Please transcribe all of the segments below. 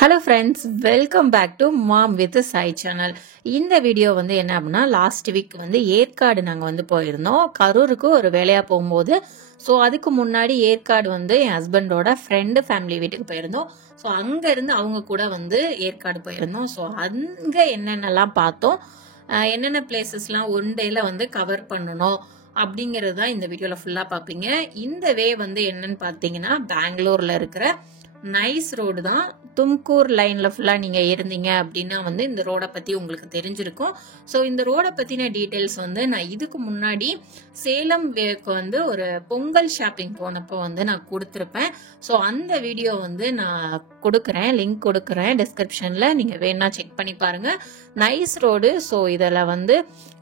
Hello friends, welcome back to mom with chai channel. இந்த video வந்து என்ன அப்படின்னா, லாஸ்ட் வீக் வந்து ஏற்காடு நாங்கள் வந்து போயிருந்தோம். கரூருக்கு ஒரு வேலையாக போகும்போது, ஸோ அதுக்கு முன்னாடி ஏற்காடு வந்து என் ஹஸ்பண்டோட ஃப்ரெண்டு ஃபேமிலி வீட்டுக்கு போயிருந்தோம். ஸோ அங்கேருந்து அவங்க கூட வந்து ஏற்காடு போயிருந்தோம். ஸோ அங்கே என்னென்னலாம் பார்த்தோம், என்னென்ன பிளேசஸ்லாம் ஒன் டேல வந்து கவர் பண்ணணும் அப்படிங்கிறது தான் இந்த வீடியோவில் ஃபுல்லாக பார்ப்பீங்க. இந்த வே வந்து என்னன்னு பார்த்தீங்கன்னா, பெங்களூரில் இருக்கிற நைஸ் ரோடு தான். தும்கூர் லைன்ல ஃபுல்லா நீங்க இருந்தீங்க அப்படின்னா வந்து இந்த ரோட பத்தி உங்களுக்கு தெரிஞ்சிருக்கும். ஸோ இந்த ரோட பத்தின டீடைல்ஸ் வந்து நான் இதுக்கு முன்னாடி சேலம் வேக்கு வந்து ஒரு பொங்கல் ஷாப்பிங் போனப்போ வந்து நான் கொடுத்துருப்பேன். ஸோ அந்த வீடியோ வந்து நான் கொடுக்குறேன், லிங்க் கொடுக்குறேன் டிஸ்கிரிப்ஷன்ல, நீங்க வேணா செக் பண்ணி பாருங்க. Nice road. ஸோ இதில் வந்து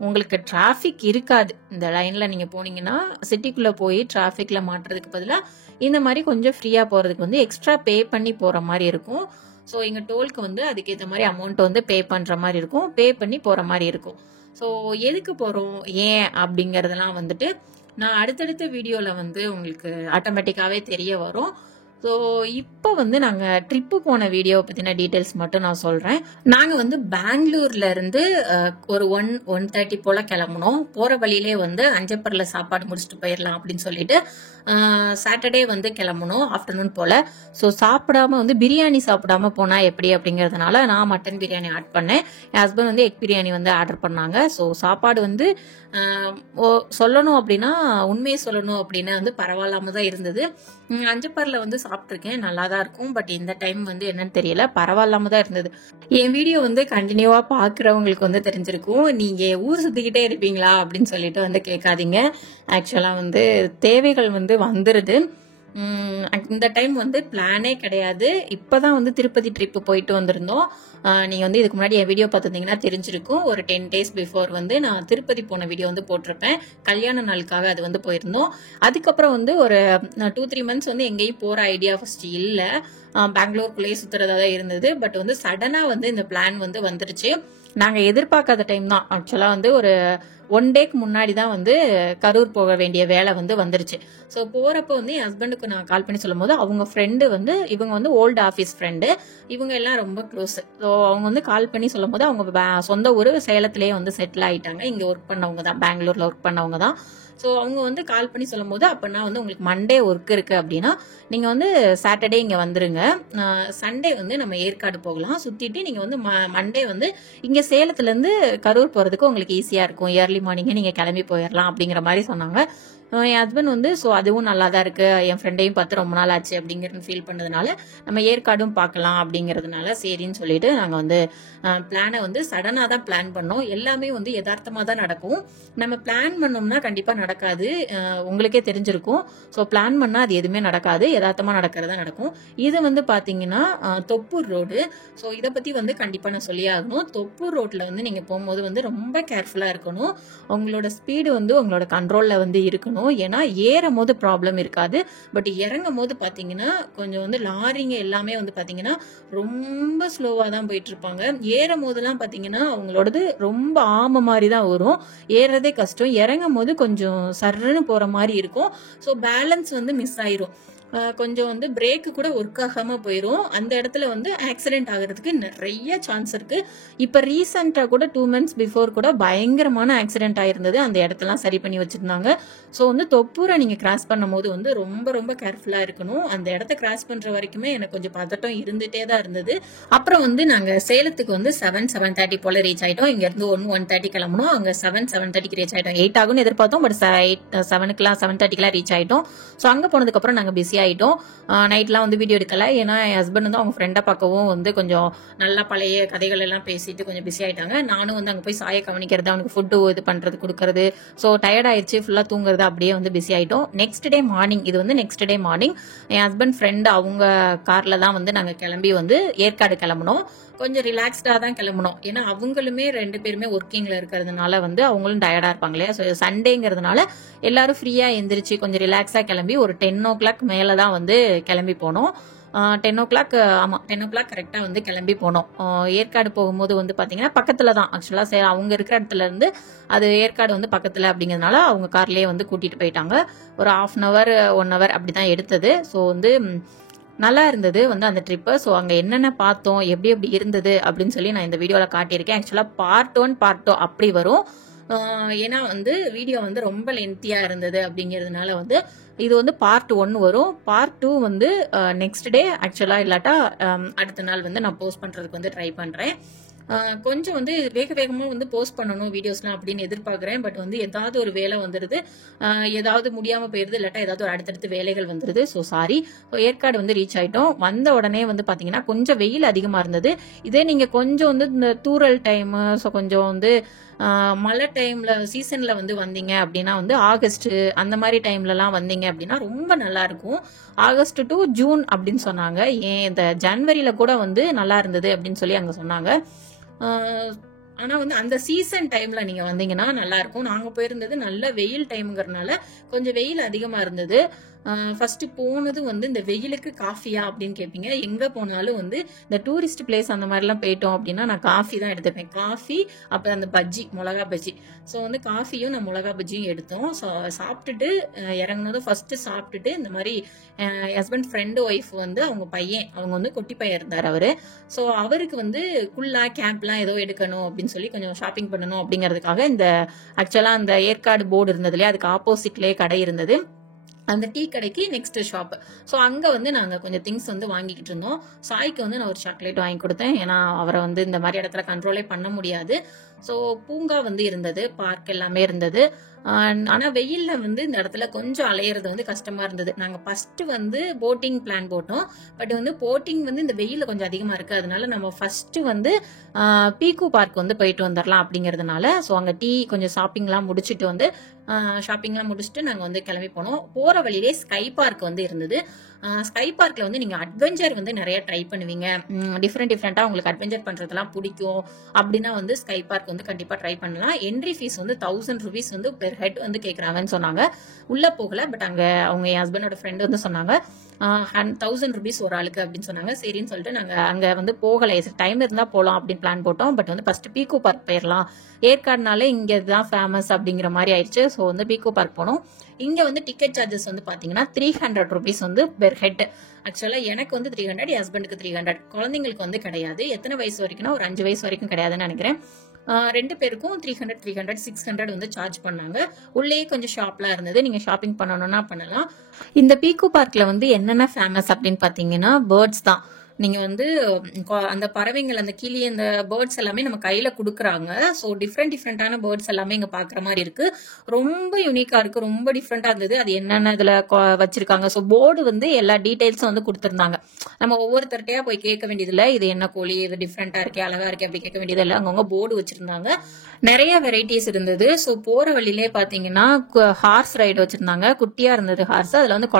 உங்களுக்கு டிராஃபிக் இருக்காது. இந்த லைன்ல நீங்க போனீங்கன்னா சிட்டிக்குள்ள போய் டிராஃபிக்ல மாட்டுறதுக்கு பதிலாக இந்த மாதிரி கொஞ்சம் ஃப்ரீயா போறதுக்கு வந்து எக்ஸ்ட்ரா பே பண்ணி போற மாதிரி இருக்கும். ஸோ எங்க டோலுக்கு வந்து அதுக்கேற்ற மாதிரி அமௌண்ட் வந்து பே பண்ற மாதிரி இருக்கும், பே பண்ணி போற மாதிரி இருக்கும். ஸோ எதுக்கு போறோம், ஏன் அப்படிங்கறதெல்லாம் வந்துட்டு நான் அடுத்தடுத்த வீடியோல வந்து உங்களுக்கு ஆட்டோமேட்டிக்காவே தெரிய வரும். ஸோ இப்போ வந்து நாங்கள் ட்ரிப்பு போன வீடியோ பற்றின டீட்டெயில்ஸ் மட்டும் நான் சொல்கிறேன். நாங்கள் வந்து பெங்களூர்ல இருந்து ஒரு 1:30 போல் கிளம்புனோம். போகிற வழியிலே வந்து அஞ்சப்பரில் சாப்பாடு முடிச்சுட்டு போயிடலாம் அப்படின்னு சொல்லிட்டு சாட்டர்டே வந்து கிளம்புனோம் ஆஃப்டர்நூன் போல். ஸோ சாப்பிடாம வந்து பிரியாணி சாப்பிடாம போனால் எப்படி அப்படிங்கிறதுனால நான் மட்டன் பிரியாணி ஆட் பண்ணேன். என் ஹஸ்பண்ட் வந்து எக் பிரியாணி வந்து ஆர்டர் பண்ணாங்க. ஸோ சாப்பாடு வந்து சொல்லணும் அப்படின்னா, உண்மையை சொல்லணும் அப்படின்னா வந்து பரவாயில்லாம தான் இருந்தது. அஞ்சப்பரில் வந்து சாப்பிட்ருக்கேன், நல்லா தான் இருக்கும். பட் இந்த டைம் வந்து என்னன்னு தெரியல, பரவாயில்லாம தான் இருந்தது. என் வீடியோ வந்து கண்டினியூவா பாக்குறவங்களுக்கு வந்து தெரிஞ்சிருக்கும். நீங்க ஊர் சுத்திக்கிட்டே இருப்பீங்களா அப்படின்னு சொல்லிட்டு வந்து கேட்காதீங்க. ஆக்சுவலா வந்து தேவைகள் வந்து வந்துருது. இந்த டைம் வந்து பிளானே கிடையாது. இப்பதான் வந்து திருப்பதி ட்ரிப் போயிட்டு வந்திருந்தோம். நீங்க வந்து இதுக்கு முன்னாடி என் வீடியோ பார்த்துருந்தீங்கன்னா தெரிஞ்சிருக்கும். ஒரு 10 days பிஃபோர் வந்து நான் திருப்பதி போன வீடியோ வந்து போட்டிருப்பேன். கல்யாண நாளுக்காக அது வந்து போயிருந்தோம். அதுக்கப்புறம் வந்து ஒரு 2-3 months வந்து எங்கேயும் போற ஐடியா ஃபர்ஸ்ட் இல்ல. பெங்களூருக்குள்ளேயே சுத்துறதா தான் இருந்தது. பட் வந்து சடனா வந்து இந்த பிளான் வந்து வந்துருச்சு. நாங்க எதிர்பார்க்காத டைம் தான். ஆக்சுவலா வந்து ஒரு 1 டேக்கு முன்னாடி தான் வந்து கரூர் போக வேண்டிய வேலை வந்து வந்துருச்சு. ஸோ போறப்போ வந்து என் ஹஸ்பண்டுக்கு நான் கால் பண்ணி சொல்லும் போது அவங்க ஃப்ரெண்டு வந்து, இவங்க வந்து ஓல்டு ஆஃபீஸ் ஃப்ரெண்டு, இவங்க எல்லாம் ரொம்ப க்ளோஸ். ஸோ அவங்க வந்து கால் பண்ணி சொல்லும் போது அவங்க சொந்த ஊர் சேலத்திலேயே வந்து செட்டில் ஆயிட்டாங்க. இங்க ஒர்க் பண்ணவங்க தான், பெங்களூர்ல ஒர்க் பண்ணவங்க தான். ஸோ அவங்க வந்து கால் பண்ணி சொல்லும் போது, அப்போனா வந்து உங்களுக்கு மண்டே ஒர்க் இருக்கு அப்படின்னா நீங்க வந்து சாட்டர்டே இங்க வந்துருங்க, சண்டே வந்து நம்ம ஏற்காடு போகலாம், சுத்திட்டு நீங்க வந்து மண்டே வந்து இங்க சேலத்துல இருந்து கரூர் போறதுக்கு உங்களுக்கு ஈஸியா இருக்கும், ஏர்லி மார்னிங்கே நீங்க கிளம்பி போயிடலாம் அப்படிங்கிற மாதிரி சொன்னாங்க. என் ஹஸ்பண்ட் வந்து ஸோ அதுவும் நல்லா தான் இருக்கு, என் ஃப்ரெண்டையும் பார்த்து ரொம்ப நாள் ஆச்சு அப்படிங்கிறது ஃபீல் பண்ணதுனால நம்ம ஏற்காடும் பார்க்கலாம் அப்படிங்கிறதுனால சரின்னு சொல்லிட்டு நாங்கள் வந்து பிளானை வந்து சடனாக தான் பிளான் பண்ணோம். எல்லாமே வந்து யதார்த்தமாக தான் நடக்கும். நம்ம பிளான் பண்ணோம்னா கண்டிப்பாக நடக்காது, உங்களுக்கே தெரிஞ்சிருக்கும். ஸோ பிளான் பண்ணால் அது எதுவுமே நடக்காது, யதார்த்தமாக நடக்கிறதா நடக்கும். இது வந்து பார்த்தீங்கன்னா தொப்பூர் ரோடு. ஸோ இதை பற்றி வந்து கண்டிப்பாக நான் சொல்லி ஆகணும். தொப்பூர் ரோட்டில் வந்து நீங்கள் போகும்போது வந்து ரொம்ப கேர்ஃபுல்லாக இருக்கணும். உங்களோட ஸ்பீடு வந்து உங்களோட கண்ட்ரோலில் வந்து இருக்கணும். ஏன்னா ஏறும் போது ப்ராப்ளம் இருக்காது, பட் இறங்கும் போது பாத்தீங்கன்னா கொஞ்சம் வந்து லாரிங்க எல்லாமே வந்து பாத்தீங்கன்னா ரொம்ப ஸ்லோவா தான் போயிட்டு இருப்பாங்க. ஏறும் போதெல்லாம் பாத்தீங்கன்னா அவங்களோடது ரொம்ப ஆம மாதிரி தான் வரும், ஏறதே கஷ்டம். இறங்கும் போது கொஞ்சம் சர்ன்னு போற மாதிரி இருக்கும். ஸோ பேலன்ஸ் வந்து மிஸ் ஆயிரும், கொஞ்சம் வந்து பிரேக்கு கூட ஒர்க் ஆகாம போயிடும். அந்த இடத்துல வந்து ஆக்சிடென்ட் ஆகிறதுக்கு நிறைய சான்ஸ் இருக்கு. இப்ப ரீசெண்டா கூட 2 months பிஃபோர் கூட பயங்கரமான ஆக்சிடென்ட் ஆயிருந்தது. அந்த இடத்தெல்லாம் சரி பண்ணி வச்சிருந்தாங்க. ஸோ வந்து தொப்பூரை நீங்க கிராஸ் பண்ணும் போது வந்து ரொம்ப ரொம்ப கேர்ஃபுல்லா இருக்கணும். அந்த இடத்த கிராஸ் பண்ற வரைக்குமே எனக்கு கொஞ்சம் பதட்டம் இருந்துட்டே தான் இருந்தது. அப்புறம் வந்து நாங்க சேலத்துக்கு வந்து 7-7:30 போல ரீச் ஆயிட்டோம். இங்க இருந்து 1:30 கிளம்பணும், அங்க 7-7:30 ரீச் ஆயிட்டோம். 8 ஆகும்னு எதிர்பார்த்தோம், பட் 7:30 ரீச் ஆயிட்டோம். ஸோ அங்க போனதுக்கு அப்புறம் நாங்க பிஸி ஆயிட்டோம். நைட்லாம் வந்து வீடியோ எடுக்கல, ஏன்னா என் ஹஸ்பண்ட் வந்து அவங்க ஃப்ரெண்டை பார்க்கவும் வந்து கொஞ்சம் நல்லா பழைய கதைகள் எல்லாம் பேசிட்டு கொஞ்சம் பிஸி ஆயிட்டாங்க. நானும் வந்து அங்க போய் சாயை கவனிக்கிறது, அவனுக்கு ஃபுட்டு இது பண்றது கொடுக்கறது, ஸோ டயர்ட் ஆயிடுச்சு, ஃபுல்லா தூங்குறது, அப்படியே வந்து பிஸி ஆயிட்டோம். நெக்ஸ்ட் டே மார்னிங், இது வந்து நெக்ஸ்ட் டே மார்னிங் என் ஹஸ்பண்ட் ஃப்ரெண்ட் அவங்க கார்ல தான் வந்து நாங்க கிளம்பி வந்து ஏற்காடு கிளம்பணும். கொஞ்சம் ரிலாக்ஸ்டா தான் கிளம்பணும், ஏன்னா அவங்களுமே 2 பேருமே ஒர்க்கிங்ல இருக்கிறதுனால வந்து அவங்களும் டயர்டா இருப்பாங்க இல்லையா. ஸோ சண்டேங்கிறதுனால எல்லாரும் ஃப்ரீயா எந்திரிச்சு கொஞ்சம் ரிலாக்ஸா கிளம்பி ஒரு 10 o'clock மேல தான் வந்து கிளம்பி போனோம். 10 o'clock, ஆமா 10 o'clock கரெக்டா வந்து கிளம்பி போனோம். ஏற்காடு போகும்போது வந்து பாத்தீங்கன்னா பக்கத்துல தான், ஆக்சுவலா அவங்க இருக்கிற இடத்துல இருந்து அது ஏற்காடு வந்து பக்கத்துல அப்படிங்கிறதுனால அவங்க கார்லயே வந்து கூட்டிட்டு போயிட்டாங்க. ஒரு 1/2 hour 1 hour அப்படிதான் எடுத்தது. ஸோ வந்து நல்லா இருந்தது வந்து அந்த ட்ரிப்பு. ஸோ அங்கே என்னென்ன பார்த்தோம், எப்படி எப்படி இருந்தது அப்படின்னு சொல்லி நான் இந்த வீடியோவில் காட்டியிருக்கேன். ஆக்சுவலாக பார்ட் 1 பார்ட் 2 அப்படி வரும். ஏன்னா வந்து வீடியோ வந்து ரொம்ப லென்த்தியாக இருந்தது அப்படிங்கிறதுனால வந்து இது வந்து பார்ட் 1 வரும். பார்ட் 2 வந்து நெக்ஸ்ட் டே ஆக்சுவலாக இல்லாட்டா அடுத்த நாள் வந்து நான் போஸ்ட் பண்ணுறதுக்கு வந்து ட்ரை பண்ணுறேன். கொஞ்சம் வந்து வேகமாக வந்து போஸ்ட் பண்ணணும் வீடியோஸ்லாம் அப்படின்னு எதிர்பார்க்குறேன். பட் வந்து ஏதாவது ஒரு வேலை வந்துடுது, ஏதாவது முடியாமல் போயிடுது, இல்லாட்டா ஏதாவது ஒரு அடுத்தடுத்து வேலைகள் வந்துடுது. So sorry. ஏற்காடு வந்து ரீச் ஆகிட்டோம். வந்த உடனே வந்து பார்த்தீங்கன்னா கொஞ்சம் வெயில் அதிகமாக இருந்தது. இதே நீங்கள் கொஞ்சம் வந்து இந்த தூறல் டைமு, ஸோ கொஞ்சம் வந்து மழை டைம்ல சீசன்ல வந்து வந்தீங்க அப்படின்னா வந்து ஆகஸ்ட் அந்த மாதிரி டைம்லலாம் வந்தீங்க அப்படின்னா ரொம்ப நல்லா இருக்கும். ஆகஸ்ட் டு ஜூன் அப்படின்னு சொன்னாங்க. ஏன் இந்த ஜனவரியில கூட வந்து நல்லா இருந்தது அப்படின்னு சொல்லி அங்கே சொன்னாங்க. ஆனா வந்து அந்த சீசன் டைம்ல நீங்க வந்தீங்கன்னா நல்லா இருக்கும். நாங்க போயிருந்தது நல்ல வெயில் டைம்ங்கிறதுனால கொஞ்சம் வெயில் அதிகமா இருந்தது. ஃபர்ஸ்ட் போனது வந்து இந்த வெயிலுக்கு காஃபியா அப்படின்னு கேட்பீங்க. எங்க போனாலும் வந்து இந்த டூரிஸ்ட் பிளேஸ் அந்த மாதிரிலாம் போயிட்டோம் அப்படின்னா நான் காஃபி தான் எடுத்துப்பேன். காஃபி, அப்புறம் அந்த பஜ்ஜி, மிளகா பஜ்ஜி. ஸோ வந்து காஃபியும் நான் மிளகா பஜ்ஜியும் எடுத்தோம். ஸோ சாப்பிட்டுட்டு இறங்குனதும் ஃபர்ஸ்ட் சாப்பிட்டுட்டு இந்த மாதிரி ஹஸ்பண்ட் ஃப்ரெண்டு ஒய்ஃப் வந்து அவங்க பையன், அவங்க வந்து குட்டி பையன் இருந்தார் அவரு. ஸோ அவருக்கு வந்து குல்லா கேம்ப்லாம் ஏதோ எடுக்கணும் அப்படின்னு சொல்லி கொஞ்சம் ஷாப்பிங் பண்ணணும் அப்படிங்கிறதுக்காக இந்த ஆக்சுவலாக அந்த ஏற்காடு போர்டு இருந்தது இல்லையா, அதுக்கு ஆப்போசிட்லேயே கடை இருந்தது. அந்த டீ கடைக்கு நெக்ஸ்ட் ஷாப். ஸோ அங்கே வந்து நாங்கள் கொஞ்சம் திங்ஸ் வந்து வாங்கிக்கிட்டு இருந்தோம். சாய்க்கு வந்து நான் ஒரு சாக்லேட் வாங்கி கொடுத்தேன். ஏன்னா அவரை வந்து இந்த மாதிரி இடத்துல கண்ட்ரோலே பண்ண முடியாது. ஸோ பூங்கா வந்து இருந்தது, பார்க் எல்லாமே இருந்தது. ஆனால் வெயிலில் வந்து இந்த இடத்துல கொஞ்சம் அலையிறது வந்து கஷ்டமா இருந்தது. நாங்கள் ஃபர்ஸ்ட் வந்து போட்டிங் பிளான் போட்டோம். பட் வந்து போட்டிங் வந்து இந்த வெயிலில் கொஞ்சம் அதிகமாக இருக்குது. அதனால நம்ம ஃபர்ஸ்ட் வந்து பீக்கு பார்க் வந்து போயிட்டு வந்துடலாம் அப்படிங்கிறதுனால ஸோ அங்கே டீ கொஞ்சம் ஷாப்பிங்லாம் முடிச்சுட்டு வந்து நாங்கள் வந்து கிளம்பி போனோம். போகிற வழியிலே ஸ்கை பார்க் வந்து இருந்தது. ஸ்கை பார்க்கில் வந்து நீங்கள் அட்வென்ச்சர் வந்து நிறைய ட்ரை பண்ணுவீங்க. டிஃப்ரெண்ட்டாக உங்களுக்கு அட்வென்ச்சர் பண்ணுறதுலாம் பிடிக்கும் அப்படின்னா வந்து ஸ்கை பார்க் வந்து கண்டிப்பாக ட்ரை பண்ணலாம். என்ட்ரி ஃபீஸ் வந்து 1000 rupees வந்து பெர் ஹெட் வந்து கேட்குறாங்கன்னு சொன்னாங்க. உள்ளே போகல, பட் அங்கே அவங்க என் ஹஸ்பண்டோட ஃப்ரெண்டு வந்து சொன்னாங்க 1000 rupees ஒரு ஆளுக்கு அப்படின்னு சொன்னாங்க. சரின்னு சொல்லிட்டு நாங்கள் அங்கே வந்து போகலை. டைம் இருந்தால் போகலாம் அப்படின்னு பிளான் போட்டோம். பட் வந்து ஃபர்ஸ்ட் பீக்கு பார்க் போயிடலாம், ஏற்காடுனாலே இங்கே தான் ஃபேமஸ் அப்படிங்கிற மாதிரி ஆயிடுச்சு. ஸோ வந்து பீக்கு பார்க் போனோம். இங்கே வந்து டிக்கெட் சார்ஜஸ் வந்து பார்த்தீங்கன்னா 300 rupees வந்து பெர் ஹெட். ஆக்சுவலாக எனக்கு வந்து 300, என் ஹஸ்பண்டுக்கு 300. குழந்தைங்களுக்கு வந்து கிடையாது. எத்தனை வயசு வரைக்கும்னா ஒரு 5 வயசு வரைக்கும் கிடையாதுன்னு நினைக்கிறேன். 2 பேருக்கும் 300, 600 வந்து சார்ஜ் பண்ணாங்க. உள்ளே கொஞ்சம் ஷாப்லாம் இருந்தது, நீங்க ஷாப்பிங் பண்ணணும்னா பண்ணலாம். இந்த பீக்கு பார்க்ல வந்து என்னென்ன ஃபேமஸ் அப்படின்னு பாத்தீங்கன்னா பேர்ட்ஸ் தான். நீங்க வந்து அந்த பறவைங்கள், அந்த கிளி, அந்த பேர்ட்ஸ் எல்லாமே நம்ம கையில குடுக்குறாங்க. ஸோ டிஃப்ரெண்டான பேர்ட்ஸ் எல்லாமே இங்க பாக்குற மாதிரி இருக்கு. ரொம்ப யூனிக்கா இருக்கு, ரொம்ப டிஃப்ரெண்டா இருந்தது. அது என்னென்ன இதுல வச்சிருக்காங்க. ஸோ போர்டு வந்து எல்லா டீடைல்ஸும் வந்து கொடுத்துருந்தாங்க. நம்ம ஒவ்வொருத்தர்கிட்டயா போய் கேட்க வேண்டியதில்லை, இது என்ன கோழி, இது டிஃப்ரெண்டா இருக்கே, அழகா இருக்கே அப்படி கேட்க வேண்டியது இல்லை. அங்கங்க போர்டு வச்சிருந்தாங்க. நிறைய வெரைட்டிஸ் இருந்தது. ஸோ போற வழியிலே பாத்தீங்கன்னா ஹார்ஸ் ரைடு வச்சிருந்தாங்க. குட்டியா இருந்தது ஹார்ஸ். அதுல வந்து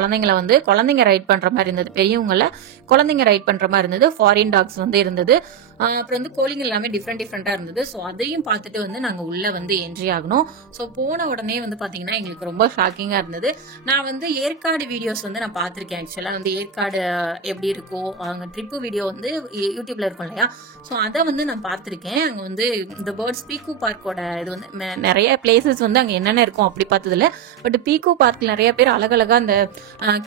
குழந்தைங்க ரைட் பண்ற மாதிரி இருந்தது, பெரியவங்கள குழந்தைங்க ரைட் பண்ற மாதிரி இருந்தது. ஃபாரின் டாக்ஸ் வந்து இருந்தது. அப்புறம் வந்து கோழிங்க எல்லாமே டிஃப்ரெண்டா இருந்தது. ஸோ அதையும் பார்த்துட்டு வந்து நாங்க உள்ள வந்து என்ட்ரி ஆகணும். ஸோ போன உடனே வந்து பாத்தீங்கன்னா எங்களுக்கு ரொம்ப ஷாக்கிங்கா இருந்தது. நான் வந்து ஏற்காடு வீடியோஸ் வந்து நான் பார்த்திருக்கேன். ஆக்சுவலா வந்து ஏற்காடு எப்படி இருக்கும், அங்க ட்ரிப்பு வீடியோ வந்து யூடியூப்ல இருக்கும் இல்லையா, ஸோ அதை வந்து நான் பார்த்திருக்கேன். அங்க வந்து இந்த பேர்ட்ஸ் பீக்கு பார்க்கோட இது வந்து நிறைய பிளேசஸ் வந்து அங்க என்னென்ன இருக்கும் அப்படி பார்த்ததுல, பட் பீக்கு பார்க்ல நிறைய பேர் அழகழகா அந்த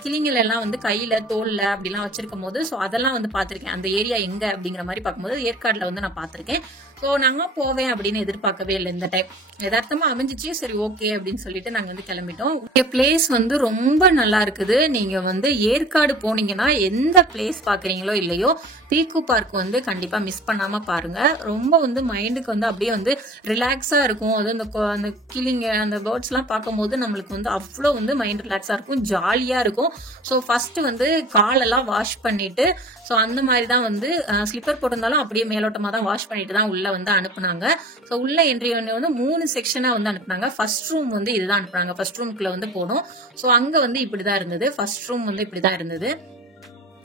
கிளிங்கள் எல்லாம் வந்து கையில தோல்ல அப்படிலாம் வச்சிருக்கும் போது ஸோ அதெல்லாம் வந்து பார்த்திருக்கேன். அந்த ஏரியா எங்க அப்படிங்கிற மாதிரி பார்க்கும்போது ஏற்காடுல வந்து நான் பார்த்திருக்கேன். ஸோ நாங்க போவேன் அப்படின்னு எதிர்பார்க்கவே இல்லை. இந்த டைம் யதார்த்தமா அமைஞ்சிச்சு. சரி ஓகே அப்படின்னு சொல்லிட்டு நாங்க வந்து கிளம்பிட்டோம். பிளேஸ் வந்து ரொம்ப நல்லா இருக்குது. நீங்க வந்து ஏற்காடு போனீங்கன்னா எந்த பிளேஸ் பாக்குறீங்களோ இல்லையோ பீக்கு பார்க் வந்து கண்டிப்பா மிஸ் பண்ணாம பாருங்க. ரொம்ப வந்து மைண்டுக்கு வந்து அப்படியே வந்து ரிலாக்ஸா இருக்கும். அது அந்த கிளிங்க, அந்த பேர்ட்ஸ் எல்லாம் பார்க்கும்போது நம்மளுக்கு வந்து அவ்வளோ வந்து மைண்ட் ரிலாக்ஸா இருக்கும், ஜாலியா இருக்கும். ஸோ ஃபர்ஸ்ட் வந்து காலெல்லாம் வாஷ் பண்ணிட்டு, ஸோ அந்த மாதிரி தான் வந்து ஸ்லிப்பர் போட்டிருந்தாலும் அப்படியே மேலோட்டமா தான் வாஷ் பண்ணிட்டு தான் உள்ள வந்து அனுப்புனாங்க. ஸோ உள்ள என்ட்ரி வந்து 3 செக்ஷனா வந்து அனுப்புனாங்க. ஃபர்ஸ்ட் ரூம் வந்து இதுதான் அனுப்புனாங்க. ஃபர்ஸ்ட் ரூம்குள்ள வந்து போனோம். ஸோ அங்க வந்து இப்படிதான் இருந்தது. ஃபர்ஸ்ட் ரூம் வந்து இப்படிதான் இருந்தது.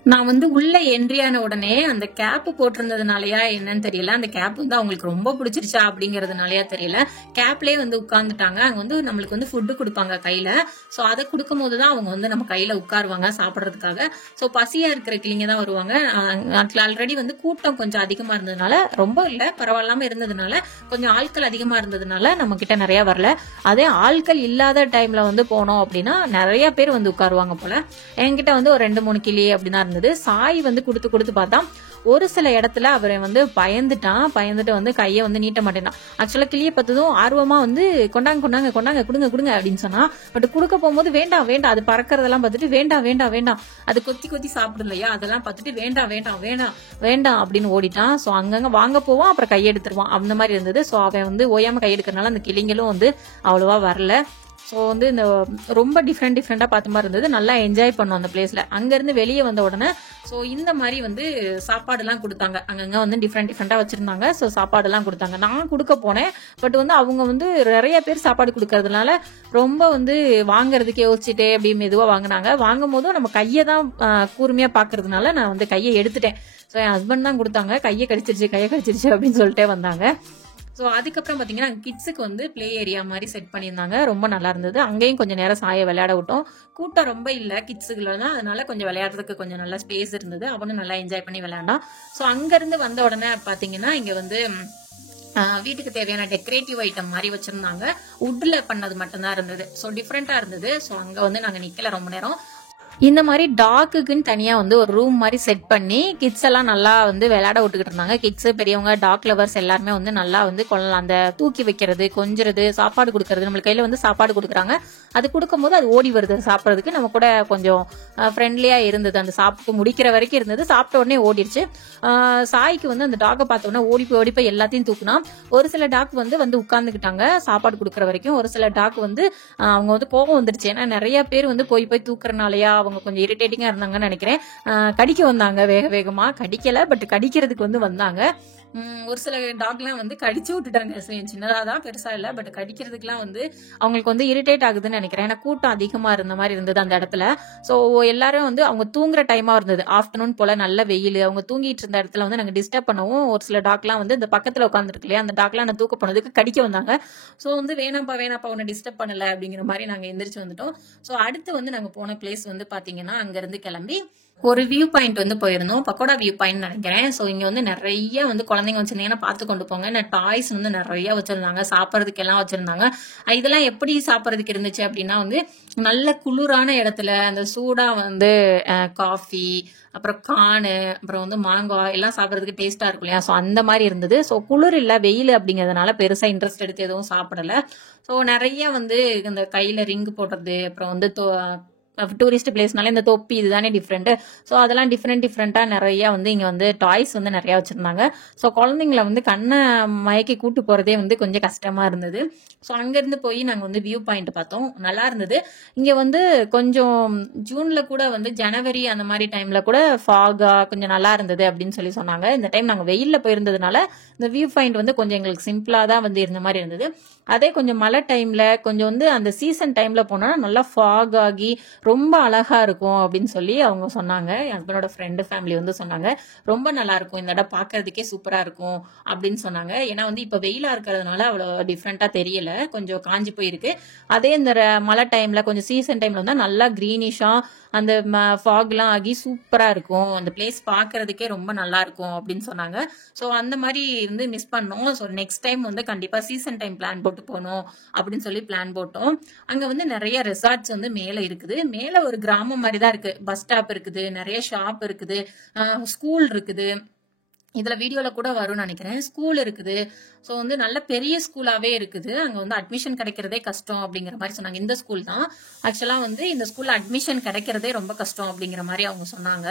நான் வந்து உள்ள என்ட்ரியான உடனே அந்த கேப் போட்டிருந்ததுனாலயா என்னன்னு தெரியல, அந்த கேப் வந்து அவங்களுக்கு ரொம்ப பிடிச்சிருச்சா அப்படிங்கறதுனாலயா தெரியல, கேப்லயே வந்து உட்கார்ந்துட்டாங்க. அங்க வந்து நம்மளுக்கு வந்து ஃபுட்டு கொடுப்பாங்க கையில. சோ அதை கொடுக்கும் போதுதான் அவங்க வந்து நம்ம கையில உட்காருவாங்க சாப்பிடறதுக்காக. சோ பசியா இருக்கிற கிளிங்க தான் வருவாங்க. ஆல்ரெடி வந்து கூட்டம் கொஞ்சம் அதிகமா இருந்ததுனால, ரொம்ப இல்ல பரவாயில்லாம இருந்ததுனால, கொஞ்சம் ஆட்கள் அதிகமா இருந்ததுனால நம்ம கிட்ட நிறைய வரல. அதே ஆட்கள் இல்லாத டைம்ல வந்து போனோம் அப்படின்னா நிறைய பேர் வந்து உட்காருவாங்க போல. என்கிட்ட வந்து ஒரு 2-3 கிளி அப்படின்னா இருந்தது. சாய் வந்து கொடுத்து பார்த்தா ஒரு சில இடத்துல அவரை வந்து பயந்துட்டு வந்து கையை வந்து நீட்ட மாட்டேன். ஆக்சுவலா கிளியை பார்த்ததும் ஆர்வமா வந்து கொண்டாங்க கொடுங்க அப்படின்னு சொன்னா, பட் கொடுக்க போகும்போது வேண்டாம் அது பறக்கிறதெல்லாம் பார்த்துட்டு வேண்டாம் அது கொத்தி சாப்பிடும் இல்லையா, அதெல்லாம் பார்த்துட்டு வேண்டாம் அப்படின்னு ஓடிட்டான். சோ அங்கங்க வாங்க போவான், அப்புறம் கையெடுத்துருவான், அந்த மாதிரி இருந்தது. சோ அவன் வந்து ஓயாம கையெடுக்கிறதுனால அந்த கிளிங்களும் வந்து அவ்வளவா வரல. ஸோ வந்து இந்த ரொம்ப டிஃப்ரெண்டா பார்த்த மாதிரி இருந்தது. நல்லா என்ஜாய் பண்ணோம் அந்த பிளேஸ்ல. அங்கிருந்து வெளியே வந்த உடனே ஸோ இந்த மாதிரி வந்து சாப்பாடுலாம் கொடுத்தாங்க. அங்கங்க வந்து டிஃப்ரெண்டா வச்சிருந்தாங்க. ஸோ சாப்பாடுலாம் கொடுத்தாங்க. நான் கொடுக்க போனேன். பட் வந்து அவங்க வந்து நிறைய பேர் சாப்பாடு கொடுக்கறதுனால ரொம்ப வந்து வாங்குறதுக்கு யோசிச்சுட்டே அப்படியே மெதுவா வாங்கினாங்க. வாங்கும் போதும் நம்ம கையை தான் கூர்மையா பாக்குறதுனால நான் வந்து கையை எடுத்துட்டேன். ஸோ என் ஹஸ்பண்ட் தான் கொடுத்தாங்க. கையை கடிச்சிருச்சு அப்படின்னு சொல்லிட்டே வந்தாங்க. ஸோ அதுக்கப்புறம் பார்த்தீங்கன்னா கிட்ஸுக்கு வந்து பிளே ஏரியா மாதிரி செட் பண்ணியிருந்தாங்க. ரொம்ப நல்லா இருந்தது. அங்கேயும் கொஞ்சம் நேரம் சாயை விளையாட விட்டோம். கூட்டம் ரொம்ப இல்லை கிட்ஸுக்குள்ள தான், அதனால கொஞ்சம் விளையாடுறதுக்கு கொஞ்சம் நல்லா ஸ்பேஸ் இருந்தது. அவனும் நல்லா என்ஜாய் பண்ணி விளையாண்டான். ஸோ அங்கேருந்து வந்த உடனே பார்த்தீங்கன்னா இங்கே வந்து வீட்டுக்கு தேவையான டெக்கரேட்டிவ் ஐட்டம் மாதிரி வச்சிருந்தாங்க. வுட்ல பண்ணது மட்டும்தான் இருந்தது. ஸோ டிஃப்ரெண்டா இருந்தது. ஸோ அங்கே வந்து நாங்கள் நிற்கல ரொம்ப நேரம். இந்த மாதிரி டாக்குன்னு தனியா வந்து ஒரு ரூம் மாதிரி செட் பண்ணி கிட்ஸ் எல்லாம் நல்லா வந்து விளையாட விட்டுக்கிட்டு இருந்தாங்க. கிட்ஸ் பெரியவங்க டாக் லவர்ஸ் எல்லாருமே வந்து நல்லா வந்து அந்த தூக்கி வைக்கிறது, கொஞ்சிறது, சாப்பாடு கொடுக்கறது. நம்மளுக்கு கையில வந்து சாப்பாடு கொடுக்குறாங்க. அது கொடுக்கும்போது அது ஓடி வருது சாப்பிட்றதுக்கு. நம்ம கூட கொஞ்சம் ஃப்ரெண்ட்லியா இருந்தது. அந்த சாப்பிட்டு முடிக்கிற வரைக்கும் இருந்தது. சாப்பிட்ட உடனே ஓடிடுச்சு. சாய்க்கு வந்து அந்த டாக்கை பார்த்த உடனே ஓடி போய் எல்லாத்தையும் தூக்குனா. ஒரு சில டாக் வந்து உட்கார்ந்துக்கிட்டாங்க சாப்பாடு கொடுக்குற வரைக்கும். ஒரு சில டாக் வந்து அவங்க வந்து கோபம் வந்துருச்சு. ஏன்னா நிறைய பேர் வந்து போய் தூக்குறனாலயா அவங்க கொஞ்சம் இரிட்டேட்டிங்கா இருந்தாங்கன்னு நினைக்கிறேன். கடிக்க வந்தாங்க வேகமா. கடிக்கல, பட் கடிக்கிறதுக்கு வந்து வந்தாங்க. ஒரு சில டாக்லாம் வந்து கடிச்சு விட்டுட்டாங்க. சின்னதாதான், பெருசா இல்ல, பட் கடிக்கிறதுக்குலாம் வந்து அவங்களுக்கு வந்து இரிட்டேட் ஆகுதுன்னு நினைக்கிறேன். ஏன்னா கூட்டம் அதிகமா இருந்த மாதிரி இருந்தது அந்த இடத்துல. ஸோ எல்லாரும் வந்து அவங்க தூங்குற டைமா இருந்தது. ஆஃப்டர்நூன் போல நல்ல வெயில். அவங்க தூங்கிட்டு இருந்த இடத்துல வந்து நாங்க டிஸ்டர்ப் பண்ணவும் ஒரு சில டாக்லாம் வந்து இந்த பக்கத்துல உட்காந்துருக்கு இல்லையா, அந்த டாக்லாம் நான் தூக்க போனதுக்கு கடிக்க வந்தாங்க. ஸோ வந்து வேணாப்பா உன்னை டிஸ்டர்ப் பண்ணல அப்படிங்கிற மாதிரி நாங்க எந்திரிச்சு வந்துட்டோம். ஸோ அடுத்து வந்து நாங்க போன பிளேஸ் வந்து பாத்தீங்கன்னா அங்க இருந்து கிளம்பி ஒரு வியூ பாயிண்ட் வந்து போயிருந்தோம். பக்கோடா வியூ பாயிண்ட் நினைக்கிறேன். ஸோ இங்க வந்து நிறைய வந்து குழந்தைங்க வச்சிருந்தீங்கன்னா பார்த்து கொண்டு போங்க. டாய்ஸ் வந்து நிறைய வச்சிருந்தாங்க. சாப்பிட்றதுக்கு எல்லாம் வச்சிருந்தாங்க. இதெல்லாம் எப்படி சாப்பிட்றதுக்கு இருந்துச்சு அப்படின்னா வந்து நல்ல குளிரான இடத்துல அந்த சூடா வந்து காஃபி, அப்புறம் கானு, அப்புறம் வந்து மாங்காய் எல்லாம் சாப்பிட்றதுக்கு டேஸ்டா இருக்கும் இல்லையா. ஸோ அந்த மாதிரி இருந்தது. ஸோ குளிர் இல்லை, வெயில் அப்படிங்கிறதுனால பெருசா இன்ட்ரெஸ்ட் எடுத்து எதுவும் சாப்பிடல. ஸோ நிறைய வந்து இந்த கையில ரிங் போடுறது, அப்புறம் வந்து டூரிஸ்ட் பிளேஸ்னால இந்த தொப்பி இதுதானே டிஃப்ரெண்ட். ஸோ அதெல்லாம் டிஃப்ரெண்டா நிறைய வந்து இங்க வந்து டாய்ஸ் வந்து நிறைய வச்சிருந்தாங்க. ஸோ குழந்தைங்களை வந்து கண்ணை மயக்கி கூட்டு போறதே வந்து கொஞ்சம் கஷ்டமா இருந்தது. ஸோ அங்கிருந்து போய் நாங்கள் வந்து வியூ பாயிண்ட் பார்த்தோம். நல்லா இருந்தது. இங்க வந்து கொஞ்சம் ஜூன்ல கூட வந்து ஜனவரி அந்த மாதிரி டைம்ல கூட ஃபாகா கொஞ்சம் நல்லா இருந்தது அப்படின்னு சொல்லி சொன்னாங்க. இந்த டைம் நாங்கள் வெயில்ல போயிருந்ததுனால இந்த வியூ பாயிண்ட் வந்து கொஞ்சம் எங்களுக்கு சிம்பிளா தான் வந்து இருந்த மாதிரி இருந்தது. அதே கொஞ்சம் மழை டைம்ல கொஞ்சம் வந்து அந்த சீசன் டைம்ல போனா நல்லா ஃபாக் ஆகி ரொம்ப அழகா இருக்கும் அப்படின்னு சொல்லி அவங்க சொன்னாங்க. என் ஹஸ்பண்டோட ஃப்ரெண்டு ஃபேமிலி வந்து சொன்னாங்க ரொம்ப நல்லா இருக்கும், இந்த இடம் பாக்குறதுக்கே சூப்பரா இருக்கும் அப்படின்னு சொன்னாங்க. ஏன்னா வந்து இப்ப வெயிலா இருக்கிறதுனால அவ்வளவு டிஃப்ரெண்டா தெரியல, கொஞ்சம் காஞ்சி போயிருக்கு. அதே இந்த மழை டைம்ல கொஞ்சம் சீசன் டைம்ல வந்து நல்லா கிரீனிஷா அந்த ஃபாக்லாம் ஆகி சூப்பரா இருக்கும், அந்த பிளேஸ் பாக்குறதுக்கே ரொம்ப நல்லா இருக்கும் அப்படின்னு சொன்னாங்க. ஸோ அந்த மாதிரி இருந்து மிஸ் பண்ணோம். ஸோ நெக்ஸ்ட் டைம் வந்து கண்டிப்பா சீசன் டைம் பிளான் போட்டு போகணும் அப்படின்னு சொல்லி பிளான் போட்டோம். அங்க வந்து நிறைய ரெசார்ட்ஸ் வந்து மேல இருக்குது. மேல ஒரு கிராமம் மாதிரி தான் இருக்கு. பஸ் ஸ்டாப் இருக்குது, நிறைய ஷாப் இருக்குது, ஸ்கூல் இருக்குது. இதுல வீடியோல கூட வரும்னு நினைக்கிறேன். ஸ்கூல் இருக்குது. ஸோ வந்து நல்ல பெரிய ஸ்கூலாவே இருக்குது. அங்க வந்து அட்மிஷன் கிடைக்கிறதே கஷ்டம் அப்படிங்கிற மாதிரி சொன்னாங்க. இந்த ஸ்கூல் தான் ஆக்சுவலா வந்து இந்த ஸ்கூல்ல அட்மிஷன் கிடைக்கிறதே ரொம்ப கஷ்டம் அப்படிங்கிற மாதிரி அவங்க சொன்னாங்க.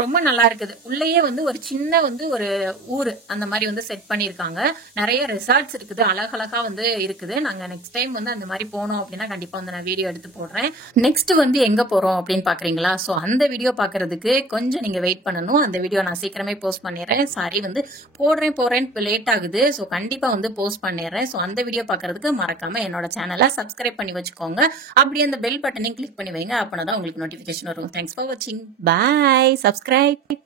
ரொம்ப நல்லா இருக்குது. உள்ளேயே வந்து ஒரு சின்ன வந்து ஒரு ஊர் அந்த மாதிரி வந்து செட் பண்ணியிருக்காங்க. நிறைய ரெசார்ட்ஸ் இருக்குது, அழகழகா வந்து இருக்குது. நாங்க நெக்ஸ்ட் டைம் வந்து அந்த மாதிரி போனோம் அப்படின்னா கண்டிப்பா வந்து நான் வீடியோ எடுத்து போடுறேன். நெக்ஸ்ட் வந்து எங்க போறோம் அப்படின்னு பாக்குறீங்களா? ஸோ அந்த வீடியோ பாக்குறதுக்கு கொஞ்சம் நீங்க வெயிட் பண்ணணும். அந்த வீடியோ நான் சீக்கிரமே போஸ்ட் பண்ணிடுறேன். சாரி வந்து போடுறேன் லேட் ஆகுது. ஸோ கண்டிப்பா வந்து போஸ்ட் பண்ணிடுறேன். ஸோ அந்த வீடியோ பாக்குறதுக்கு மறக்காம என்னோட சேனலை சப்ஸ்கிரைப் பண்ணி வச்சுக்கோங்க. அப்படியே அந்த பெல் பட்டனையும் கிளிக் பண்ணி வைங்க. அப்பதான் உங்களுக்கு நோட்டிபிகேஷன் வரும். தேங்க்ஸ் ஃபார் வாட்சிங். Bye. Subscribe.